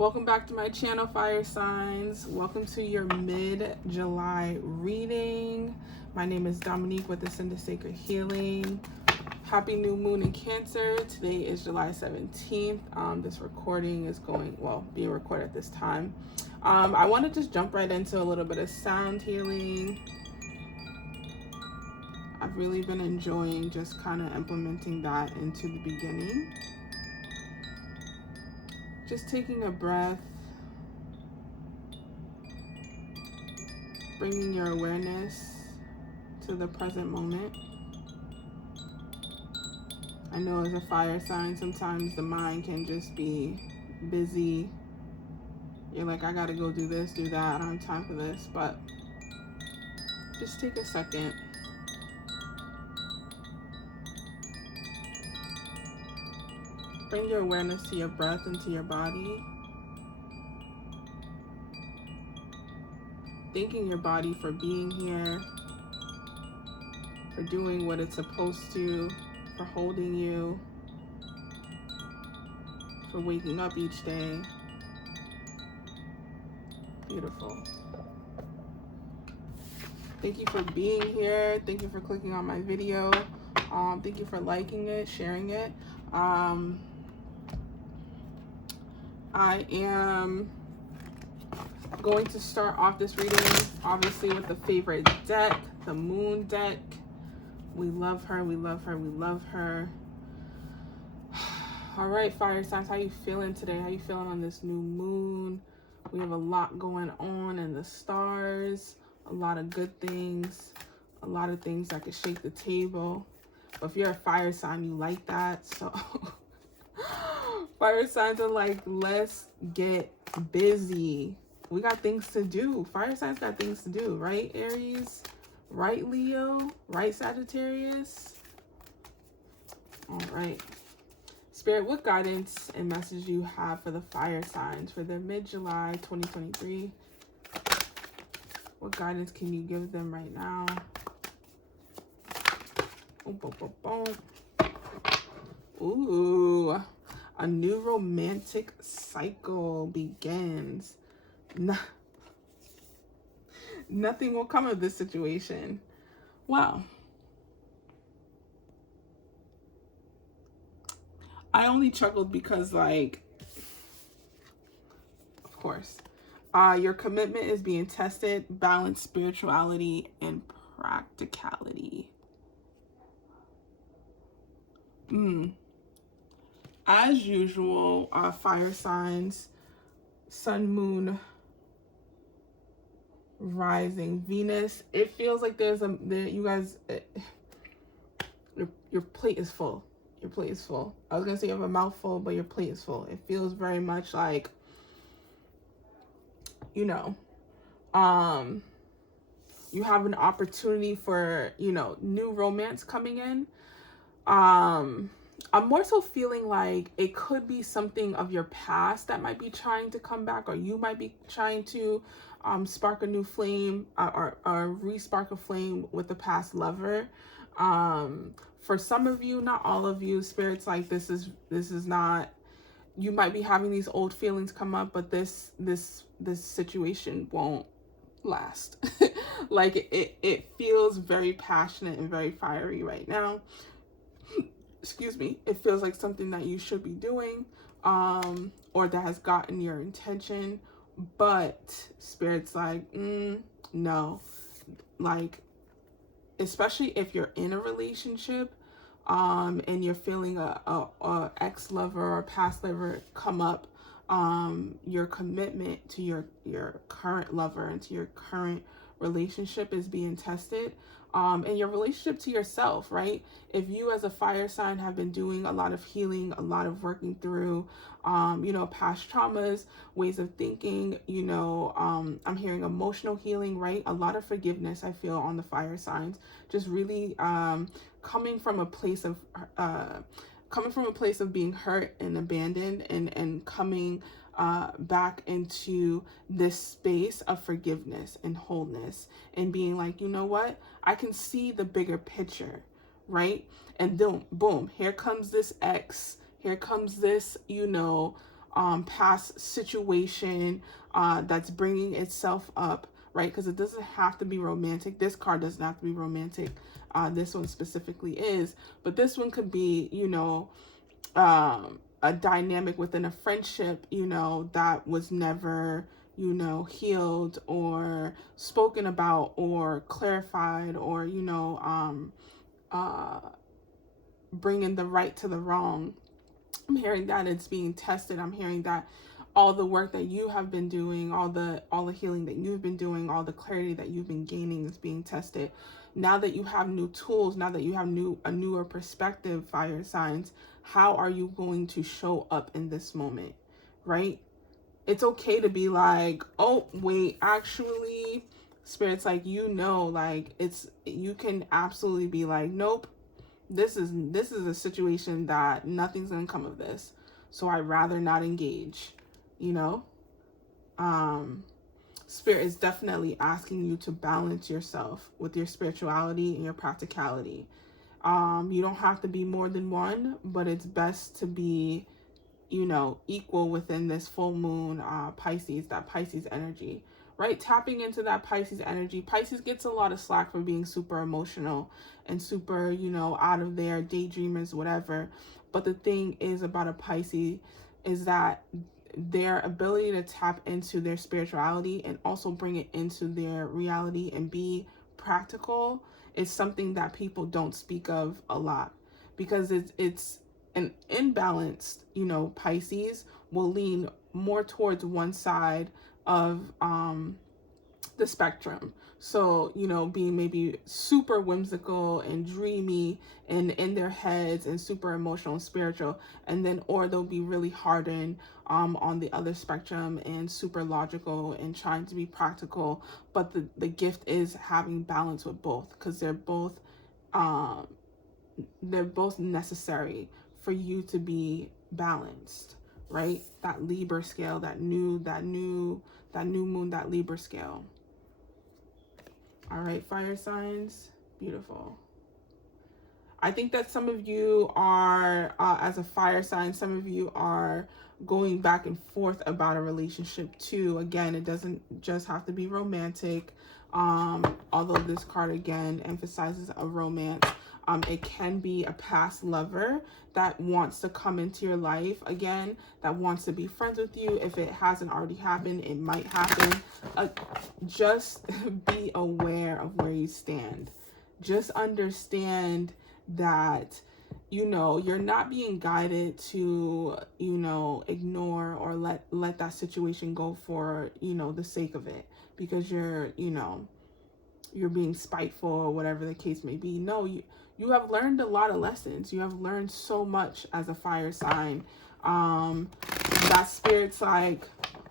Welcome back to my channel, fire signs. Welcome to your mid-July reading. My name is Dominique with Ascended Sacred Healing. Happy new moon in Cancer. Today is July 17th. This recording is being recorded at this time. I want to just jump right into a little bit of sound healing. I've really been enjoying just kind of implementing that into the beginning. Just taking a breath, bringing your awareness to the present moment. I know as a fire sign, sometimes the mind can just be busy. You're like, I gotta go do this, do that, I don't have time for this, but just take a second. Bring your awareness to your breath and to your body. Thanking your body for being here, for doing what it's supposed to, for holding you, for waking up each day. Beautiful. Thank you for being here. Thank you for clicking on my video. Thank you for liking it, sharing it. I am going to start off this reading, obviously, with the favorite deck, the Moon deck. We love her, we love her, we love her. All right, fire signs, how you feeling today? How you feeling on this new moon? We have a lot going on in the stars, a lot of good things, a lot of things that could shake the table. But if you're a fire sign, you like that, so... Fire signs are like, let's get busy. We got things to do. Fire signs got things to do, right, Aries? Right, Leo? Right, Sagittarius? All right. Spirit, what guidance and message you have for the fire signs for the mid-July 2023? What guidance can you give them right now? Boom, boom, boom, boom. Ooh. A new romantic cycle begins. Nothing will come of this situation. Wow. I only chuckled because, like, of course, your commitment is being tested. Balance spirituality and practicality. As usual, fire signs, sun, moon, rising, Venus. It feels like you guys, your plate is full. Your plate is full. I was gonna say you have a mouthful, but your plate is full. It feels very much like, you know, you have an opportunity for, new romance coming in. I'm more so feeling like it could be something of your past that might be trying to come back, or you might be trying to spark a new flame or re-spark a flame with the past lover. For some of you, not all of you, Spirit's like, this is not, you might be having these old feelings come up, but this situation won't last. Like it feels very passionate and very fiery right now. Excuse me, it feels like something that you should be doing, or that has gotten your attention, but Spirit's like, no. Like, especially if you're in a relationship, and you're feeling a ex-lover or past lover come up, your commitment to your current lover and to your current relationship is being tested. And your relationship to yourself, right? If you as a fire sign have been doing a lot of healing, a lot of working through, past traumas, ways of thinking, I'm hearing emotional healing, right? A lot of forgiveness, I feel, on the fire signs, just really coming from a place of being hurt and abandoned, and coming back into this space of forgiveness and wholeness, and being like, you know what? I can see the bigger picture, right? And boom, here comes this ex. Here comes this, past situation that's bringing itself up, right? Because it doesn't have to be romantic. This card doesn't have to be romantic. This one specifically is, but this one could be, a dynamic within a friendship, that was never, healed or spoken about or clarified, or, bringing the right to the wrong. I'm hearing that it's being tested. I'm hearing that all the work that you have been doing, all the healing that you've been doing, all the clarity that you've been gaining is being tested. Now that you have new tools, now that you have a newer perspective, fire signs, how are you going to show up in this moment, right? It's okay to be like, oh wait, actually, Spirit's like, like you can absolutely be like, nope, this is a situation that nothing's gonna come of this, so I'd rather not engage. Spirit is definitely asking you to balance yourself with your spirituality and your practicality. You don't have to be more than one, but it's best to be, equal within this full moon, Pisces, that Pisces energy, right? Tapping into that Pisces energy. Pisces gets a lot of slack for being super emotional and super, out of their daydreamers, whatever. But the thing is about a Pisces is that their ability to tap into their spirituality and also bring it into their reality and be practical is something that people don't speak of a lot, because it's an imbalanced, Pisces will lean more towards one side of the spectrum. So, being maybe super whimsical and dreamy and in their heads and super emotional and spiritual, and then or they'll be really hardened on the other spectrum and super logical and trying to be practical. But the gift is having balance with both, because they're both necessary for you to be balanced, right? That Libra scale, that new moon, that Libra scale. All right, fire signs, beautiful. I think that some of you are, as a fire sign, some of you are going back and forth about a relationship too. Again, it doesn't just have to be romantic. Although this card again emphasizes a romance. It can be a past lover that wants to come into your life again, that wants to be friends with you. If it hasn't already happened, it might happen. Just be aware of where you stand. Just understand that, you're not being guided to, ignore or let that situation go for, the sake of it, because you're being spiteful or whatever the case may be. No, you have learned a lot of lessons. You have learned so much as a fire sign. That Spirit's like,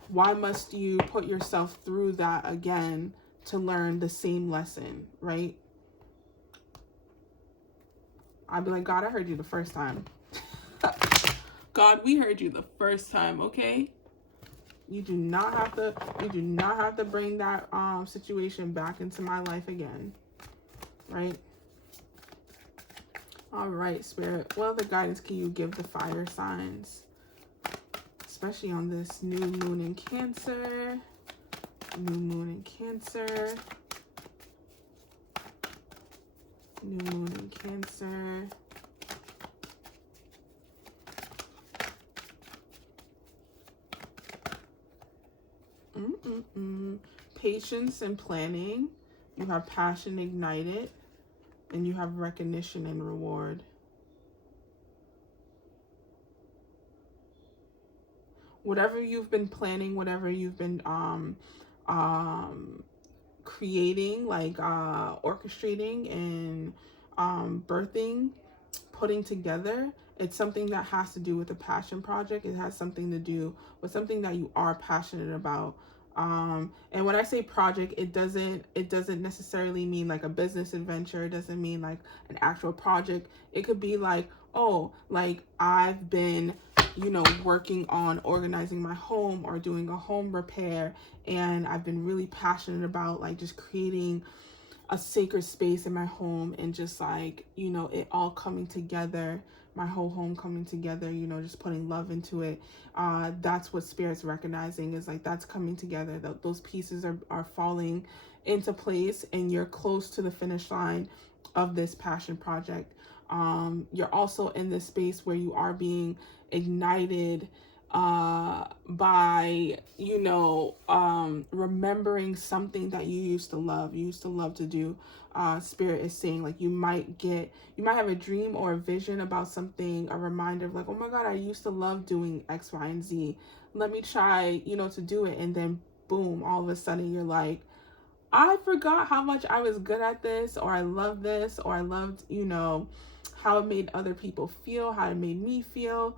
why must you put yourself through that again to learn the same lesson, right? I'd be like, God, I heard you the first time. God, we heard you the first time, okay? You do not have to bring that situation back into my life again, right? All right, Spirit. What other guidance can you give the fire signs, especially on this new moon in Cancer? New moon in Cancer. New moon in Cancer. Patience and planning. You have passion ignited, and you have recognition and reward. Whatever you've been planning, whatever you've been creating, like orchestrating and birthing, putting together, it's something that has to do with a passion project. It has something to do with something that you are passionate about. And when I say project, it doesn't necessarily mean like a business adventure. It doesn't mean like an actual project. It could be like, oh, like I've been, working on organizing my home or doing a home repair, and I've been really passionate about like just creating a sacred space in my home, and just like, it all coming together my whole home coming together, you know, just putting love into it. That's what Spirit's recognizing, is like that's coming together. Those pieces are falling into place, and you're close to the finish line of this passion project. You're also in this space where you are being ignited by, you know, remembering something that you used to love to do. Spirit is saying like you might have a dream or a vision about something, a reminder of like, oh my God, I used to love doing X, Y, and Z. Let me try, you know, to do it. And then boom, all of a sudden you're like, I forgot how much I was good at this, or I love this, or I loved, you know, how it made other people feel, how it made me feel.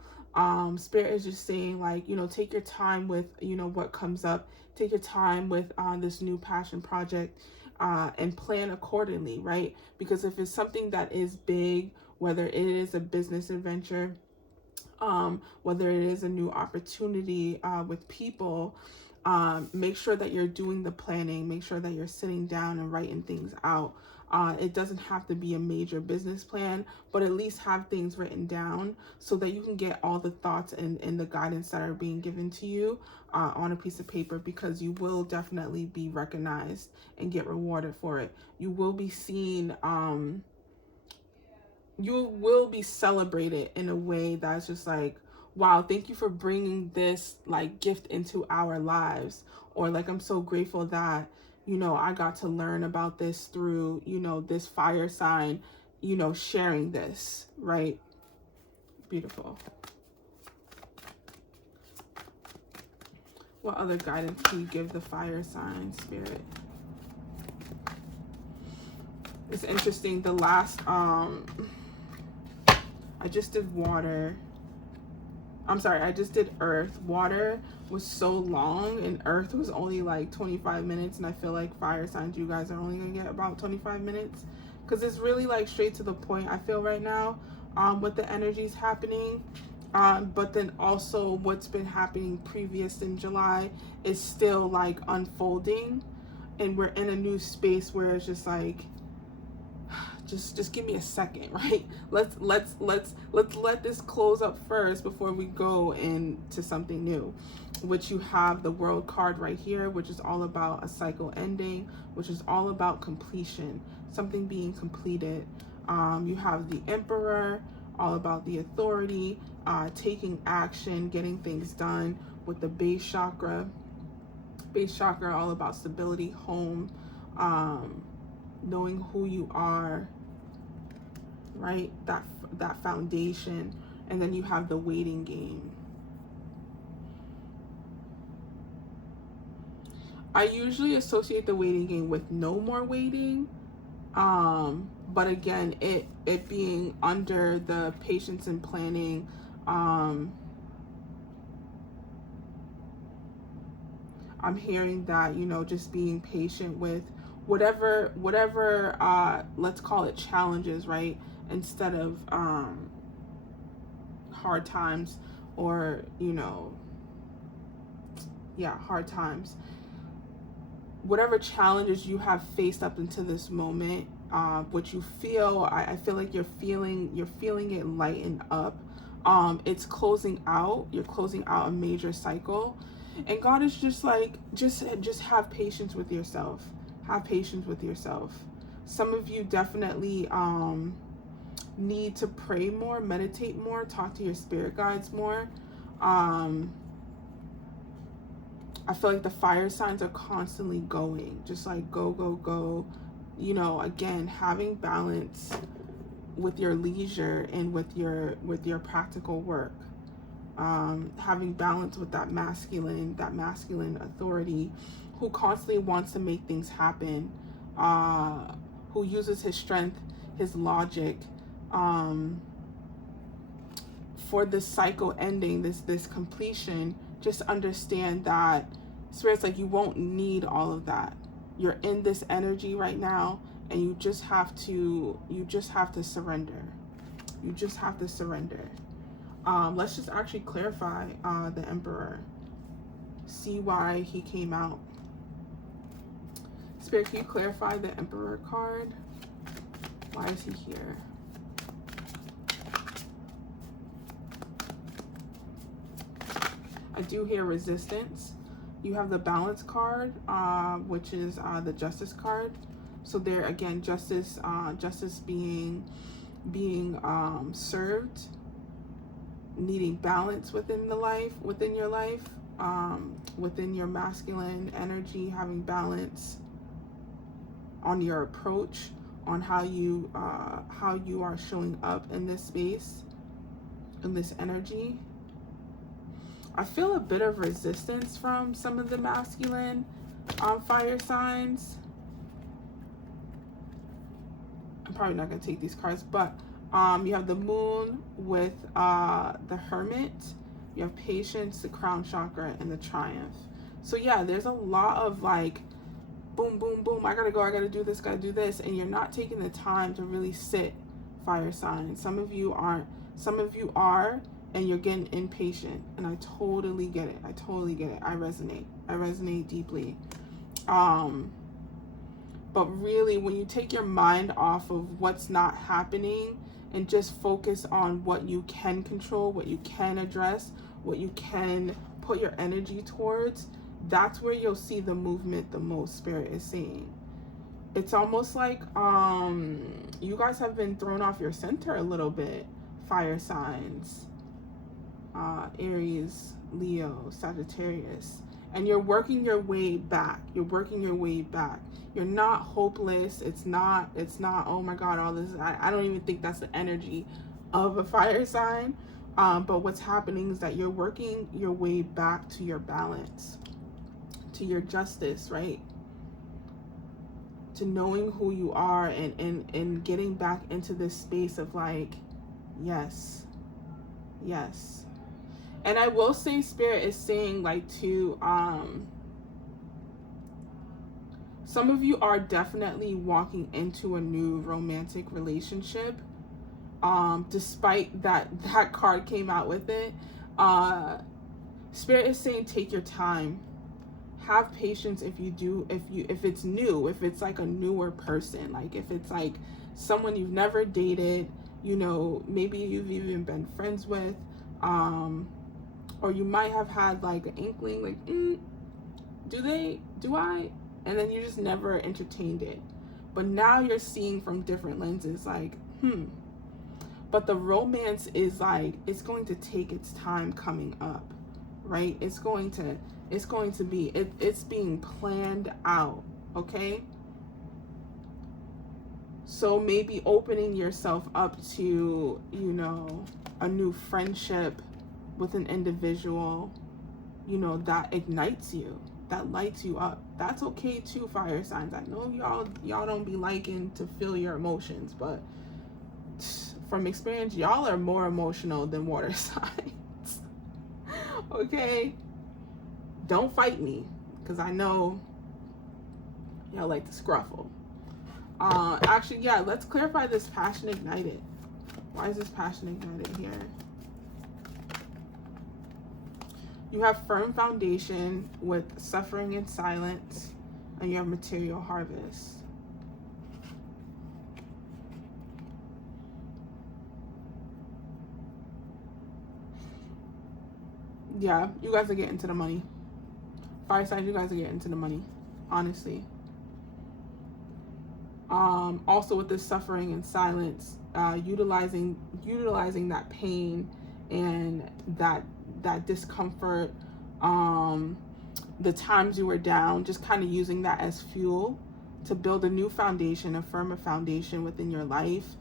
Spirit is just saying like, you know, take your time with, you know, what comes up. Take your time with this new passion project, and plan accordingly, right? Because if it's something that is big, whether it is a business adventure, whether it is a new opportunity with people, make sure that you're doing the planning, make sure that you're sitting down and writing things out. It doesn't have to be a major business plan, but at least have things written down so that you can get all the thoughts and the guidance that are being given to you on a piece of paper, because you will definitely be recognized and get rewarded for it. You will be seen, you will be celebrated in a way that's just like, wow, thank you for bringing this like gift into our lives. Or like, I'm so grateful that, you know, I got to learn about this through, you know, this fire sign, you know, sharing this, right? Beautiful. What other guidance can you give the fire sign, Spirit? It's interesting. The last, I just did water. I'm sorry, I just did earth. Water was so long and earth was only like 25 minutes. And I feel like fire signs, you guys are only going to get about 25 minutes. Because it's really like straight to the point, I feel right now, with the energies happening. But then also what's been happening previous in July is still like unfolding. And we're in a new space where it's just like, just give me a second, right? Let's let this close up first before we go into something new. Which you have the World card right here, which is all about a cycle ending, which is all about completion, something being completed. You have the Emperor, all about the authority, taking action, getting things done. With the base chakra all about stability, home, knowing who you are, right? That foundation. And then you have the waiting game. I usually associate the waiting game with no more waiting. But again, it being under the patience and planning, I'm hearing that, you know, just being patient with whatever let's call it challenges, right? Instead of hard times, or, you know, yeah, hard times. Whatever challenges you have faced up until this moment, what you feel, I feel like you're feeling it lighten up. It's closing out. You're closing out a major cycle. And God is just like, just have patience with yourself. Have patience with yourself. Some of you definitely need to pray more, meditate more, talk to your spirit guides more. I feel like the fire signs are constantly going, just like go, go, go. You know, again, having balance with your leisure and with your practical work. Having balance with that masculine authority who constantly wants to make things happen, who uses his strength, his logic, for this cycle ending, this completion. Just understand that Spirit's like, you won't need all of that. You're in this energy right now, and you just have to surrender. You just have to surrender. Let's just actually clarify the Emperor. See why he came out. Spirit, can you clarify the Emperor card? Why is he here? I do hear resistance. You have the Balance card, which is the Justice card. So there again, justice being served, needing balance within your life, within your masculine energy, having balance on your approach, on how you are showing up in this space, in this energy. I feel a bit of resistance from some of the masculine fire signs. I'm probably not going to take these cards, but you have the Moon with the Hermit. You have Patience, the Crown Chakra, and the Triumph. So yeah, there's a lot of like, boom, boom, boom, I gotta go, I gotta do this, and you're not taking the time to really sit, fire signs. Some of you aren't. Some of you are, and you're getting impatient, and I totally get it. I resonate deeply. But really, when you take your mind off of what's not happening and just focus on what you can control, what you can address, what you can put your energy towards, that's where you'll see the movement the most, Spirit is saying. It's almost like you guys have been thrown off your center a little bit, fire signs. Aries, Leo, Sagittarius, and you're working your way back. You're not hopeless. It's not, oh my God, all this. I don't even think that's the energy of a fire sign. But what's happening is that you're working your way back to your balance, to your justice, right? To knowing who you are and getting back into this space of like, yes. And I will say, Spirit is saying like to, some of you are definitely walking into a new romantic relationship. Despite that card came out with it. Spirit is saying take your time. Have patience if it's new, if it's like a newer person, like if it's like someone you've never dated, you know, maybe you've even been friends with, or you might have had like an inkling, like, do I? And then you just never entertained it. But now you're seeing from different lenses, like, But the romance is like, it's going to take its time coming up, right? It's being planned out, okay? So maybe opening yourself up to, you know, a new friendship with an individual, you know, that ignites you, that lights you up. That's okay too, fire signs. I know y'all don't be liking to feel your emotions, but from experience, y'all are more emotional than water signs. Okay? Don't fight me, because I know y'all like to scruffle. Actually, yeah, let's clarify this passion ignited. Why is this passion ignited here? You have firm foundation with suffering and silence, and you have material harvest. Yeah, you guys are getting to the money. Fire signs, you guys are getting to the money, honestly. Also with this suffering and silence, utilizing that pain and that discomfort, the times you were down, just kind of using that as fuel to build a new foundation, a firmer foundation within your life,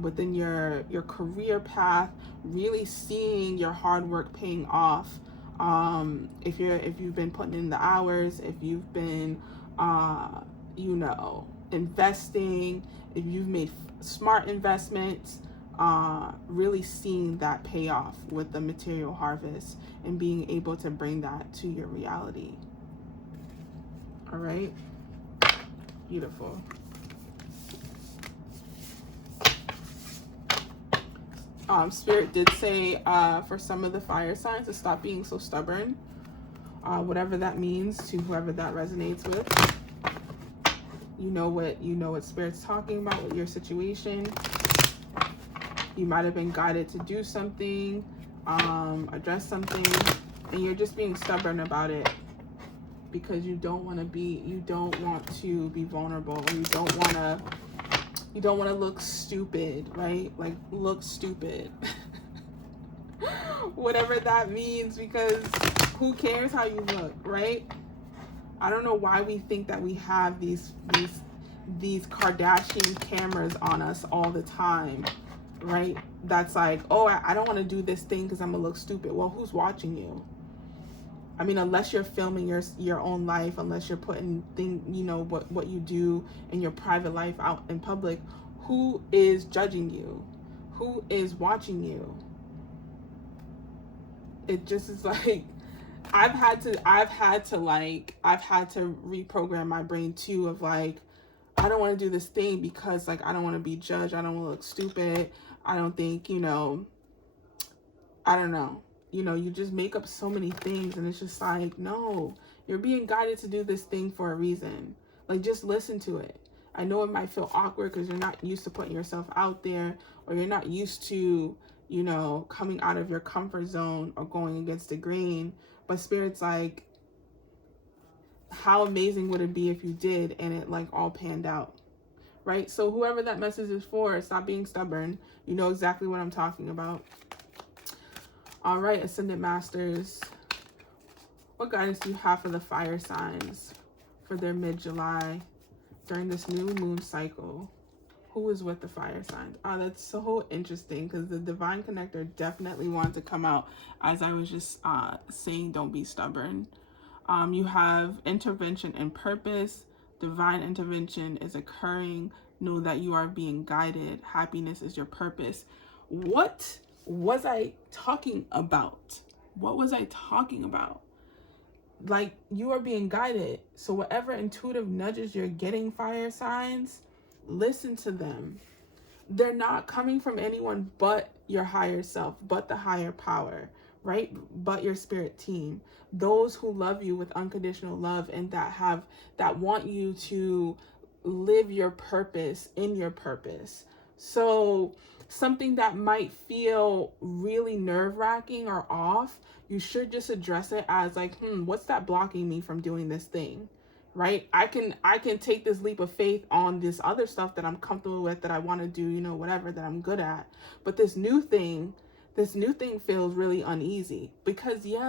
within your career path, really seeing your hard work paying off. If you've been putting in the hours, if you've been you know, investing, if you've made smart investments, really seeing that payoff with the material harvest and being able to bring that to your reality. All right, beautiful. Spirit did say for some of the fire signs to stop being so stubborn, whatever that means to whoever that resonates with. You know what Spirit's talking about with your situation. You might have been guided to do something, address something, And you're just being stubborn about it because you don't want to be vulnerable, or you don't want to look stupid, right? Like, look stupid. Whatever that means, because who cares how you look, right? I don't know why we think that we have these Kardashian cameras on us all the time, right? That's like, oh, I don't want to do this thing because I'm gonna look stupid. Well, who's watching you? I mean, unless you're filming your own life, unless you're putting what you do in your private life out in public, who is judging you? Who is watching you? It just is like, I've had to reprogram my brain too, of like, I don't want to do this thing because, like, I don't want to be judged. I don't want to look stupid. I don't think, I don't know. You just make up so many things, and it's just like, no, you're being guided to do this thing for a reason. Like, just listen to it. I know it might feel awkward because you're not used to putting yourself out there, or you're not used to, coming out of your comfort zone or going against the grain. But Spirit's like, how amazing would it be if you did, and it like all panned out, right? So whoever that message is for, stop being stubborn. You know exactly what I'm talking about. All right, Ascendant Masters, what guidance do you have for the fire signs for their mid-July during this new moon cycle? Who is with the fire signs? Oh, that's so interesting, because the Divine Connector definitely wanted to come out as I was just saying, don't be stubborn. You have intervention and purpose. Divine intervention is occurring. Know that you are being guided. Happiness is your purpose. What was I talking about? What was I talking about? Like, you are being guided. So whatever intuitive nudges you're getting, fire signs, listen to them. They're not coming from anyone but your higher self, but the higher power, right? But your spirit team. Those who love you with unconditional love, and that want you to live your purpose in your purpose. So something that might feel really nerve-wracking or off, you should just address it as like, what's that blocking me from doing this thing? Right? I can take this leap of faith on this other stuff that I'm comfortable with, that I want to do, whatever, that I'm good at. But this new thing feels really uneasy, because you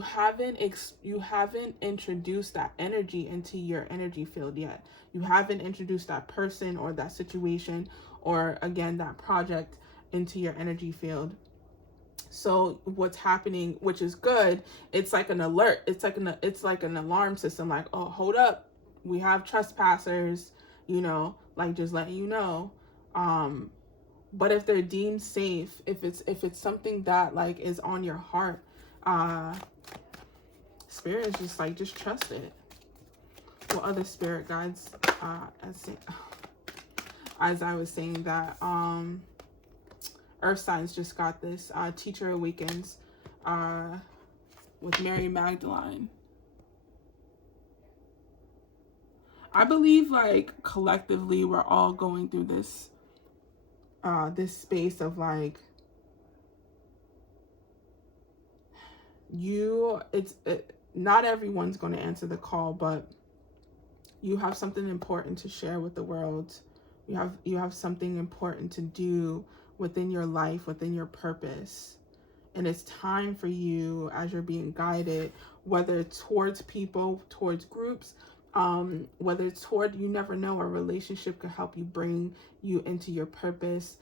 haven't introduced that energy into your energy field yet. You haven't introduced that person or that situation, or again, that project, into your energy field. So what's happening, which is good, it's like an alert. It's like an alarm system. Like, oh, hold up, we have trespassers, like, just letting you know. But if they're deemed safe, if it's something that like is on your heart, Spirit is just like, just trust it. What other spirit guides, as I was saying that, Earth signs just got this. Teacher Awakens with Mary Magdalene. I believe, like, collectively we're all going through this this space of like, not everyone's going to answer the call, but you have something important to share with the world. You have something important to do within your life, within your purpose. And it's time for you, as you're being guided, whether it's towards people, towards groups, whether it's toward, you never know, a relationship could help you bring you into your purpose,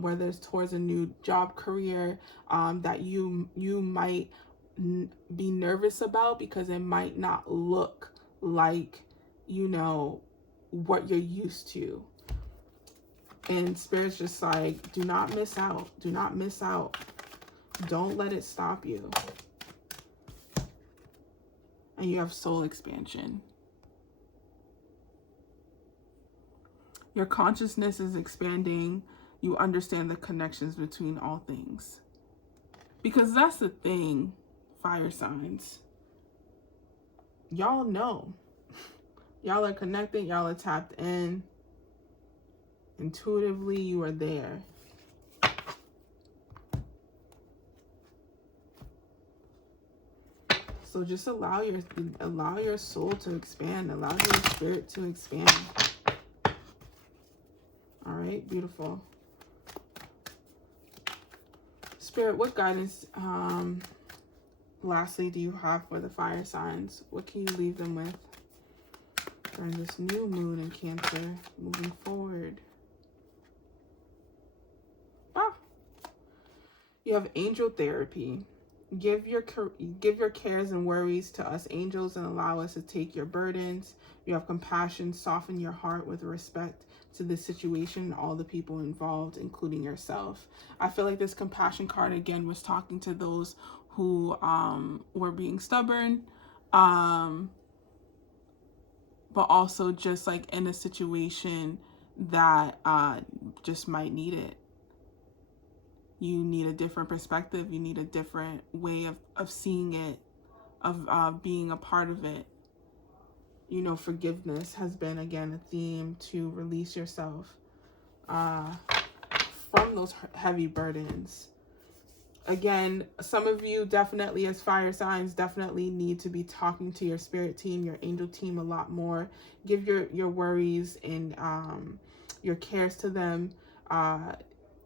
whether it's towards a new job career that you might be nervous about because it might not look like, what you're used to. And Spirit's just like, do not miss out. Do not miss out. Don't let it stop you. And you have soul expansion. Your consciousness is expanding. You understand the connections between all things. Because that's the thing, fire signs. Y'all know. Y'all are connected. Y'all are tapped in. Intuitively, you are there. So just allow your soul to expand, allow your spirit to expand. All right, beautiful. Spirit, what guidance lastly do you have for the fire signs? What can you leave them with during this new moon in Cancer, moving forward? You have angel therapy. Give your cares and worries to us angels and allow us to take your burdens. You have compassion. Soften your heart with respect to the situation and all the people involved, including yourself. I feel like this compassion card again was talking to those who were being stubborn, but also just like in a situation that just might need it. You need a different perspective. You need a different way of seeing it, of being a part of it. You know, forgiveness has been, again, a theme to release yourself from those heavy burdens. Again, some of you definitely, as fire signs, definitely need to be talking to your spirit team, your angel team a lot more. Give your worries and your cares to them.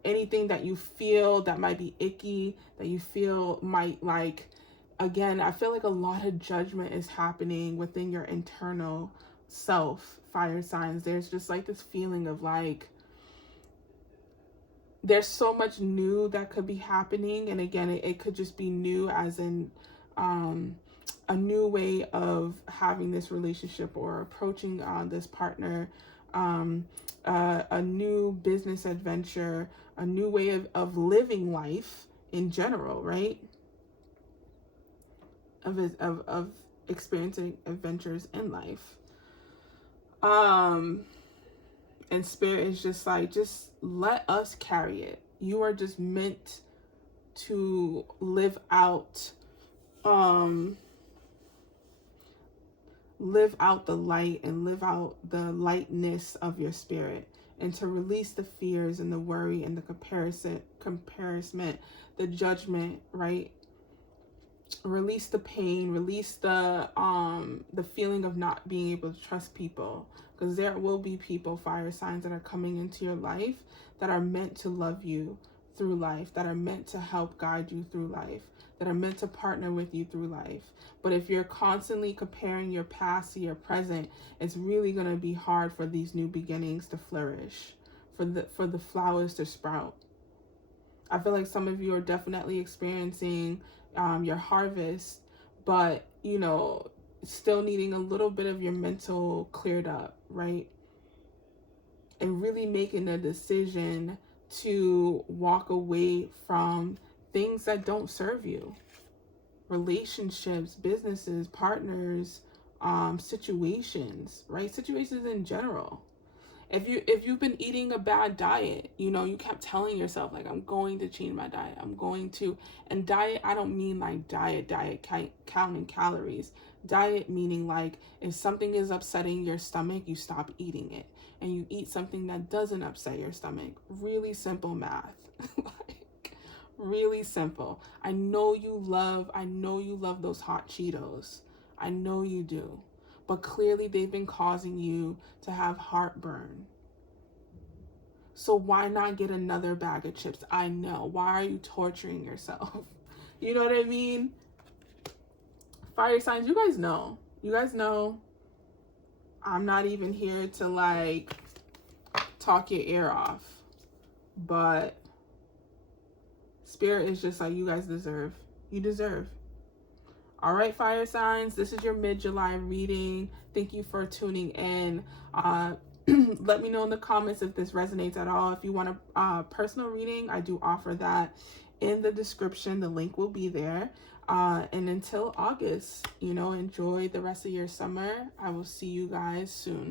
Anything that you feel that might be icky, that you feel might like, again, I feel like a lot of judgment is happening within your internal self, fire signs. There's just like this feeling of like, there's so much new that could be happening. And again, it could just be new as in a new way of having this relationship or approaching this partner, a new business adventure, a new way of living life in general, right? Of experiencing adventures in life. And spirit is just like, just let us carry it. You are just meant to live out the light and live out the lightness of your spirit, and to release the fears and the worry and the comparison, the judgment, right? Release the pain, release the feeling of not being able to trust people, because there will be people, fire signs, that are coming into your life that are meant to love you through life, that are meant to help guide you through life, that are meant to partner with you through life. But if you're constantly comparing your past to your present, it's really going to be hard for these new beginnings to flourish, for the flowers to sprout. I feel like some of you are definitely experiencing your harvest, but, you know, still needing a little bit of your mental cleared up, right? And really making a decision to walk away from things that don't serve you. Relationships, businesses, partners, situations, right? Situations in general. If you've been eating a bad diet, you know, you kept telling yourself, like, I'm going to change my diet. I'm going to, and diet, I don't mean like diet, counting calories. Diet meaning like, if something is upsetting your stomach, you stop eating it and you eat something that doesn't upset your stomach. Really simple math. Like, really simple. I know you love those hot Cheetos. I know you do. But clearly they've been causing you to have heartburn. So why not get another bag of chips? I know. Why are you torturing yourself? You know what I mean? Fire signs, you guys know. You guys know I'm not even here to like talk your ear off. But spirit is just like, you guys deserve. You deserve. All right, fire signs, this is your mid-July reading. Thank you for tuning in. Let me know in the comments if this resonates at all. If you want a personal reading, I do offer that in the description. The link will be there. And until August, you know, enjoy the rest of your summer. I will see you guys soon.